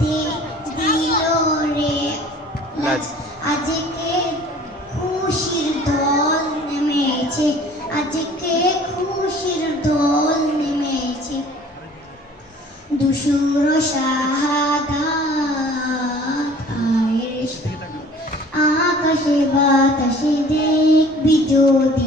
দিলো রে আজকে খুশির দোল নেমেছে, আজকে খুশির দোল নেমেছে। দুশুর শাহাদাত আকাশে বাতাসে দেখবি যদি